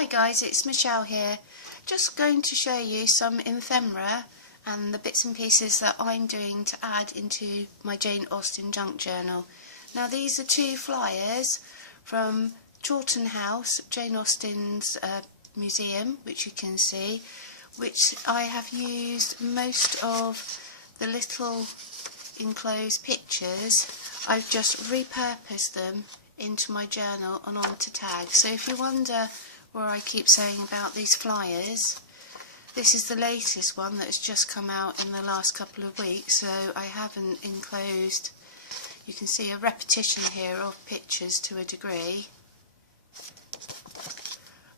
Hi guys, it's Michelle here. Just going to show you some ephemera and the bits and pieces that I'm doing to add into my Jane Austen junk journal. Now these are two flyers from Chawton House, Jane Austen's museum, which you can see, which I have used most of the little enclosed pictures. I've just repurposed them into my journal and onto tags. So if you wonder where I keep saying about these flyers, this is the latest one that has just come out in the last couple of weeks, so I haven't enclosed. You can see a repetition here of pictures to a degree,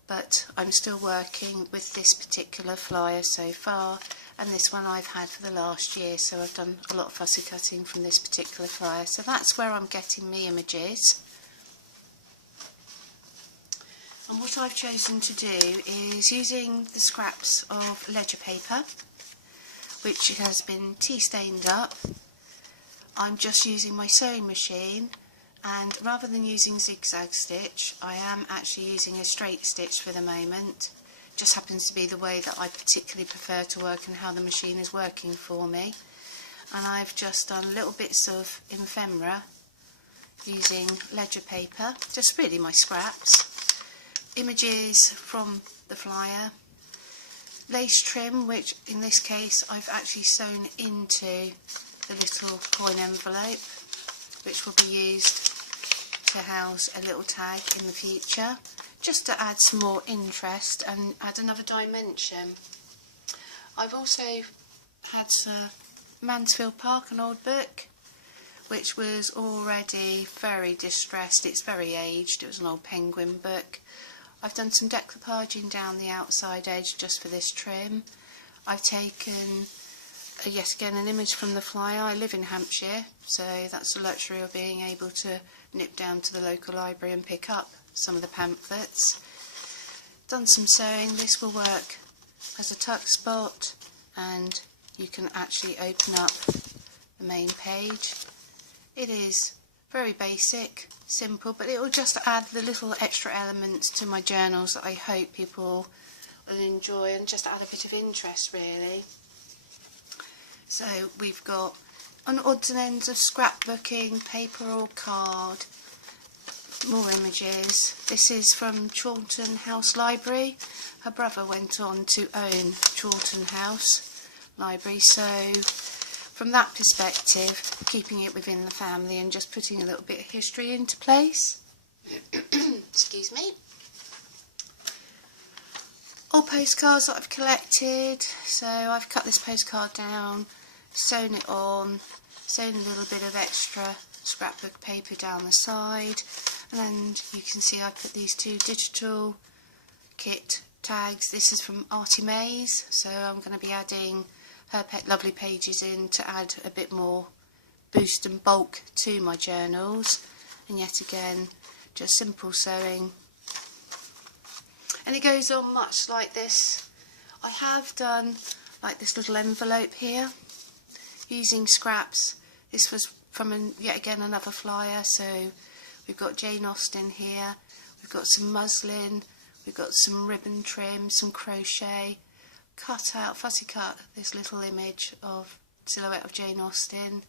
but I'm still working with this particular flyer so far, and this one I've had for the last year, so I've done a lot of fussy cutting from this particular flyer. So that's where I'm getting me images. And what I've chosen to do is using the scraps of ledger paper, which has been tea stained up. I'm just using my sewing machine, and rather than using zigzag stitch, I am actually using a straight stitch for the moment. It just happens to be the way that I particularly prefer to work and how the machine is working for me. And I've just done little bits of ephemera using ledger paper, just really my scraps. Images from the flyer, lace trim, which in this case I've actually sewn into the little coin envelope, which will be used to house a little tag in the future, just to add some more interest and add another dimension. I've also had Mansfield Park, an old book, which was already very distressed. It's very aged. It was an old Penguin book. I've done some decoupaging down the outside edge just for this trim. I've taken, yet again, an image from the flyer. I live in Hampshire, so that's the luxury of being able to nip down to the local library and pick up some of the pamphlets. Done some sewing. This will work as a tuck spot, and you can actually open up the main page. It is very basic, simple, but it will just add the little extra elements to my journals that I hope people will enjoy and just add a bit of interest, really. So we've got on odds and ends of scrapbooking, paper or card, more images. This is from Chawton House Library. Her brother went on to own Chawton House Library, so from that perspective, keeping it within the family and just putting a little bit of history into place. Excuse me. All postcards that I've collected. So I've cut this postcard down, sewn it on, sewn a little bit of extra scrapbook paper down the side, and you can see I put these two digital kit tags. This is from Artie Mays, so I'm going to be adding her lovely pages in to add a bit more boost and bulk to my journals. And yet again, just simple sewing, and it goes on much like this. I have done like this little envelope here using scraps. This was from yet again another flyer, so we've got Jane Austen here, we've got some muslin, we've got some ribbon trim, some crochet, cut out, fussy cut this little image of silhouette of Jane Austen.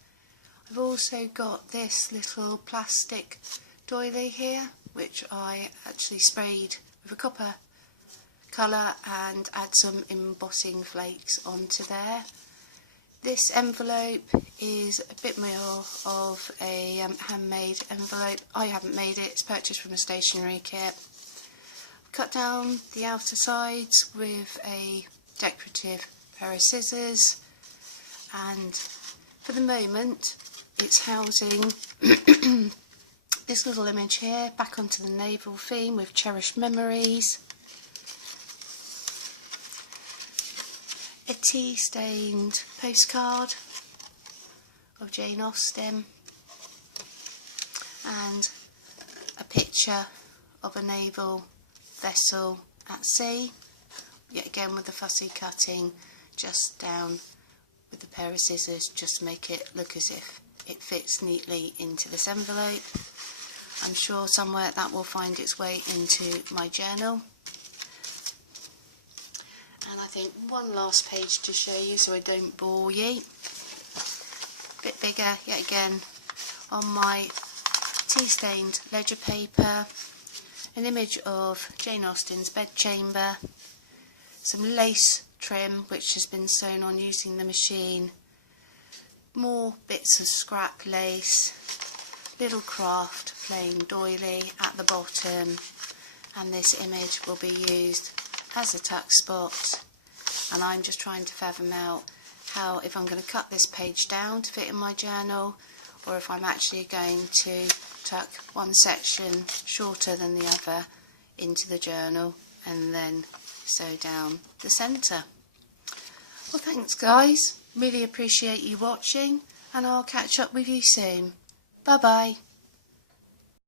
I've also got this little plastic doily here, which I actually sprayed with a copper colour and add some embossing flakes onto there. This envelope is a bit more of a handmade envelope. I haven't made it, it's purchased from a stationery kit. Cut down the outer sides with a decorative pair of scissors, and for the moment it's housing this little image here, back onto the naval theme with cherished memories, a tea stained postcard of Jane Austen, and a picture of a naval vessel at sea, yet again with the fussy cutting just down with the pair of scissors, just to make it look as if it fits neatly into this envelope. I'm sure somewhere that will find its way into my journal. And I think one last page to show you so I don't bore you. Bit bigger yet again on my tea stained ledger paper. An image of Jane Austen's bedchamber. Some lace trim which has been sewn on using the machine. More bits of scrap lace. Little craft plain doily at the bottom. And this image will be used as a tuck spot, and I'm just trying to fathom out how, if I'm going to cut this page down to fit in my journal, or if I'm actually going to tuck one section shorter than the other into the journal and then sew down the centre. Well, thanks guys, really appreciate you watching, and I'll catch up with you soon. Bye bye.